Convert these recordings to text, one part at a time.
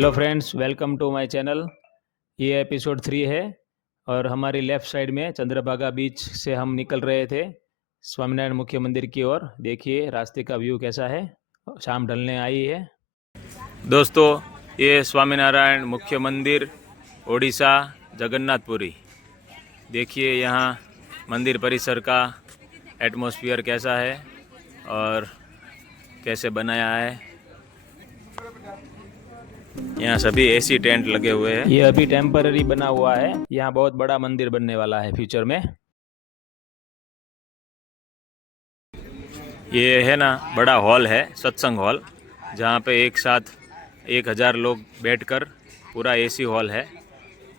Hello friends, welcome to my channel. ये episode 3 है और हमारी लेफ़्ट साइड में चंद्रभागा बीच से हम निकल रहे थे स्वामीनारायण मुख्य मंदिर की ओर। देखिए रास्ते का व्यू कैसा है, शाम ढलने आई है। दोस्तों, ये स्वामीनारायण मुख्य मंदिर ओडिशा जगन्नाथपुरी। देखिए यहाँ मंदिर परिसर का एटमॉस्फेयर कैसा है और कैसे बनाया है। यहाँ सभी एसी टेंट लगे हुए हैं। ये अभी टेम्पररी बना हुआ है, यहाँ बहुत बड़ा मंदिर बनने वाला है फ्यूचर में। ये है ना बड़ा हॉल है, सत्संग हॉल, जहाँ पे एक साथ 1000 लोग बैठकर, पूरा एसी हॉल है,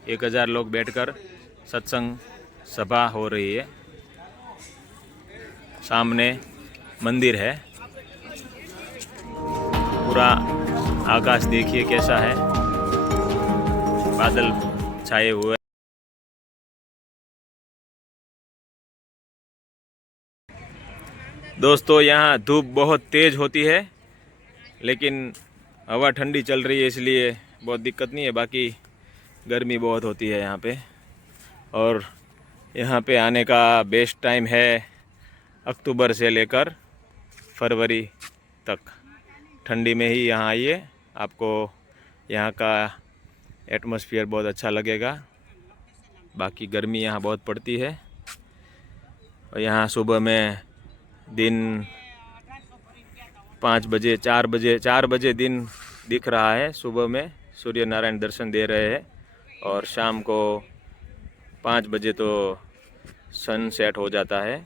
1000 लोग बैठकर सत्संग सभा हो रही है। सामने मंदिर है, पूरा आकाश देखिए कैसा है, बादल छाए हुए। दोस्तों, यहाँ धूप बहुत तेज़ होती है, लेकिन हवा ठंडी चल रही है, इसलिए बहुत दिक्कत नहीं है। बाकी गर्मी बहुत होती है यहाँ पे। और यहाँ पे आने का बेस्ट टाइम है अक्टूबर से लेकर फरवरी तक। ठंडी में ही यहाँ आइए, आपको यहाँ का एटमॉस्फेयर बहुत अच्छा लगेगा। बाकी गर्मी यहाँ बहुत पड़ती है। और यहाँ सुबह में दिन 5 बजे 4 बजे दिन दिख रहा है। सुबह में सूर्य नारायण दर्शन दे रहे हैं और शाम को 5 बजे तो सनसेट हो जाता है।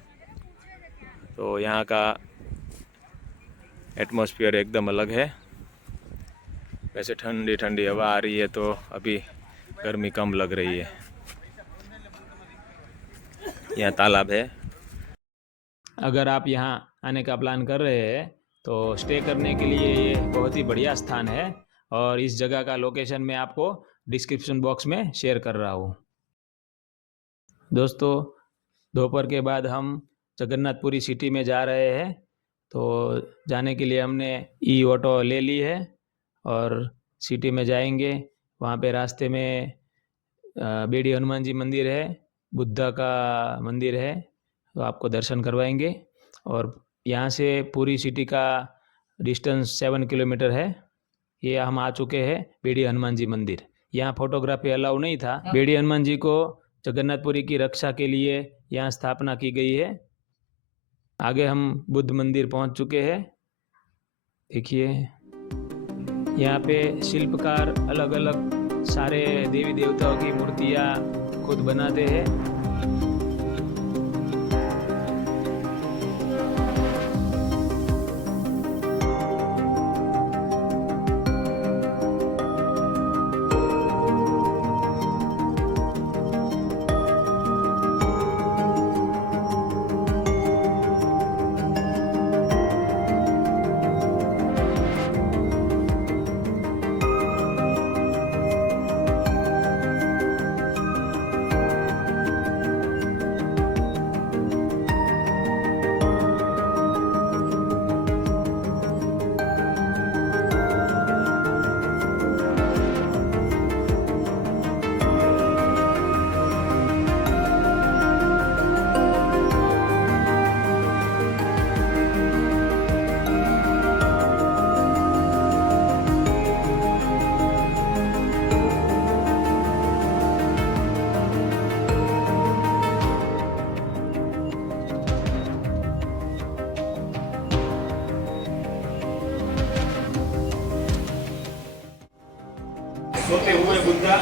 तो यहाँ का एटमॉस्फेयर एकदम अलग है। वैसे ठंडी ठंडी हवा आ रही है, तो अभी गर्मी कम लग रही है। यहाँ तालाब है। अगर आप यहाँ आने का प्लान कर रहे हैं तो स्टे करने के लिए ये बहुत ही बढ़िया स्थान है, और इस जगह का लोकेशन मैं आपको डिस्क्रिप्शन बॉक्स में शेयर कर रहा हूँ। दोस्तों, दोपहर के बाद हम जगन्नाथपुरी सिटी में जा रहे हैं। तो जाने के लिए हमने ई ऑटो ले ली है और सिटी में जाएंगे। वहाँ पे रास्ते में बेड़ी हनुमान जी मंदिर है, बुद्धा का मंदिर है, तो आपको दर्शन करवाएंगे। और यहाँ से पूरी सिटी का डिस्टेंस 7 किलोमीटर है। ये हम आ चुके हैं बेड़ी हनुमान जी मंदिर। यहाँ फोटोग्राफी अलाउ नहीं था। बेड़ी हनुमान जी को जगन्नाथपुरी की रक्षा के लिए यहाँ स्थापना की गई है। आगे हम बुद्ध मंदिर पहुँच चुके हैं। देखिए यहाँ पे शिल्पकार अलग अलग सारे देवी देवताओं की मूर्तियाँ खुद बनाते हैं। सोते हुए बुद्धा।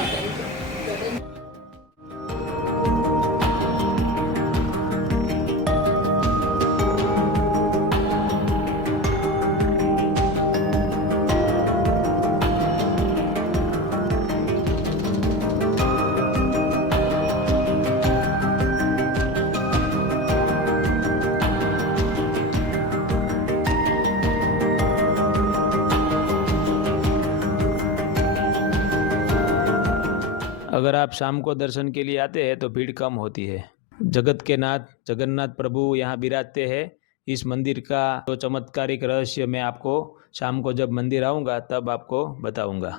अगर आप शाम को दर्शन के लिए आते हैं तो भीड़ कम होती है। जगत के नाथ जगन्नाथ प्रभु यहाँ विराजते हैं। इस मंदिर का जो चमत्कारिक रहस्य मैं आपको शाम को जब मंदिर आऊँगा तब आपको बताऊँगा।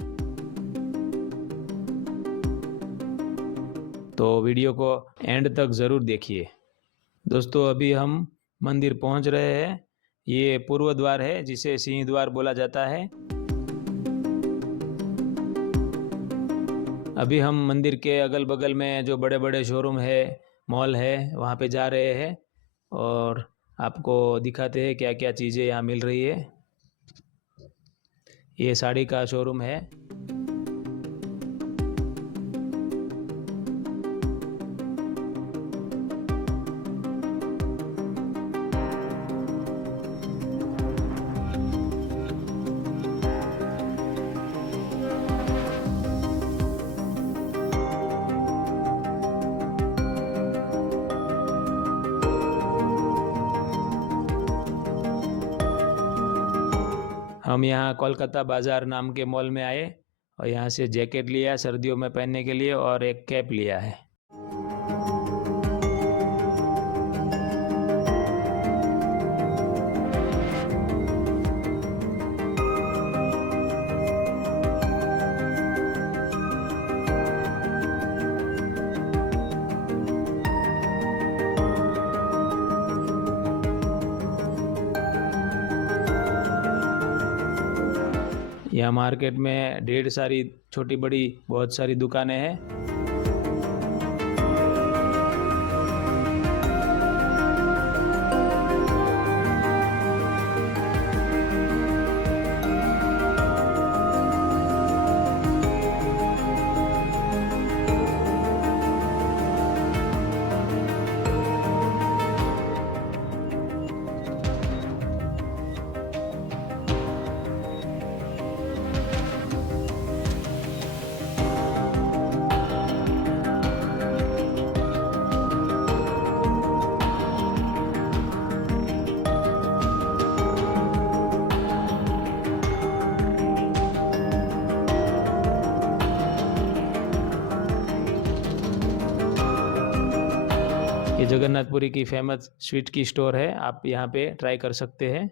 तो वीडियो को एंड तक ज़रूर देखिए। दोस्तों अभी हम मंदिर पहुंच रहे हैं। ये पूर्व द्वार है जिसे सिंह द्वार बोला जाता है। अभी हम मंदिर के अगल बगल में जो बड़े बड़े शोरूम है, मॉल है, वहाँ पे जा रहे हैं और आपको दिखाते हैं क्या क्या चीज़ें यहाँ मिल रही है। ये साड़ी का शोरूम है। हम यहाँ कोलकाता बाज़ार नाम के मॉल में आए और यहाँ से जैकेट लिया सर्दियों में पहनने के लिए और एक कैप लिया है। यहाँ मार्केट में ढेर सारी छोटी बड़ी बहुत सारी दुकानें हैं। ये जगन्नाथपुरी की फेमस स्वीट की स्टोर है, आप यहाँ पे ट्राई कर सकते हैं।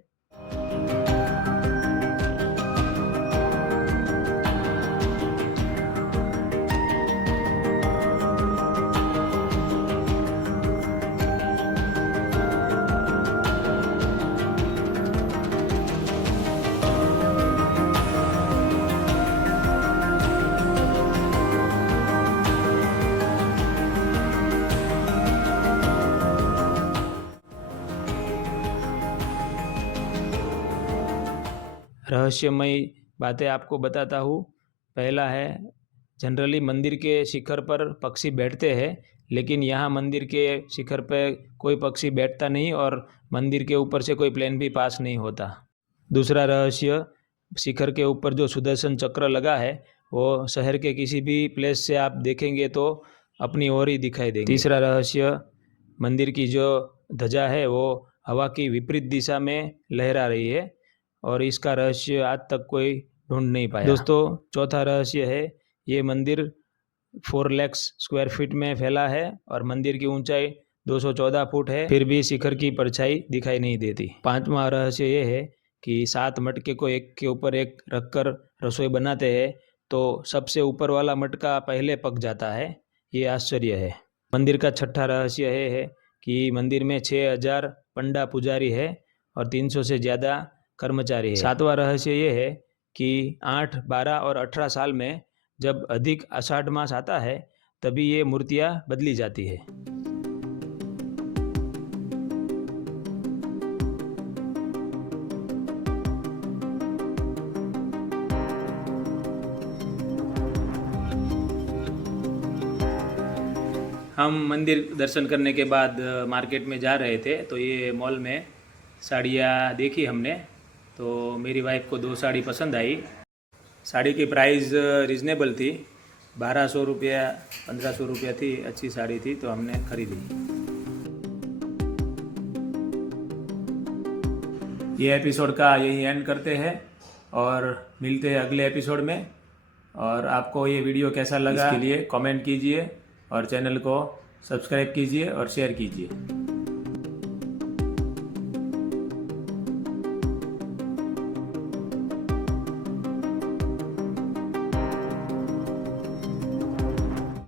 रहस्यमयी बातें आपको बताता हूँ। पहला है, जनरली मंदिर के शिखर पर पक्षी बैठते हैं, लेकिन यहाँ मंदिर के शिखर पर कोई पक्षी बैठता नहीं और मंदिर के ऊपर से कोई प्लेन भी पास नहीं होता। दूसरा रहस्य, शिखर के ऊपर जो सुदर्शन चक्र लगा है वो शहर के किसी भी प्लेस से आप देखेंगे तो अपनी ओर ही दिखाई देंगे। तीसरा रहस्य, मंदिर की जो ध्वजा है वो हवा की विपरीत दिशा में लहरा रही है और इसका रहस्य आज तक कोई ढूंढ नहीं पाया। दोस्तों चौथा रहस्य है, ये मंदिर 4 लाख स्क्वायर फीट में फैला है और मंदिर की ऊंचाई 214 फुट है, फिर भी शिखर की परछाई दिखाई नहीं देती। पांचवा रहस्य ये है कि 7 मटके को एक के ऊपर एक रखकर रसोई बनाते हैं तो सबसे ऊपर वाला मटका पहले पक जाता है। ये आश्चर्य है। मंदिर का छठा रहस्य ये है कि मंदिर में 6000 पंडा पुजारी है और 300 से ज़्यादा कर्मचारी है। सातवां रहस्य ये है कि 8, 12 और 18 साल में जब अधिक आषाढ़ मास आता है तभी ये मूर्तियाँ बदली जाती है। हम मंदिर दर्शन करने के बाद मार्केट में जा रहे थे तो ये मॉल में साड़ियाँ देखी हमने, तो मेरी वाइफ को 2 साड़ी पसंद आई। साड़ी की प्राइस रिजनेबल थी, 1200 रुपया 1500 रुपया थी। अच्छी साड़ी थी तो हमने खरीदी। ये एपिसोड का यही एंड करते हैं और मिलते हैं अगले एपिसोड में। और आपको ये वीडियो कैसा लगा इसके लिए कमेंट कीजिए और चैनल को सब्सक्राइब कीजिए और शेयर कीजिए।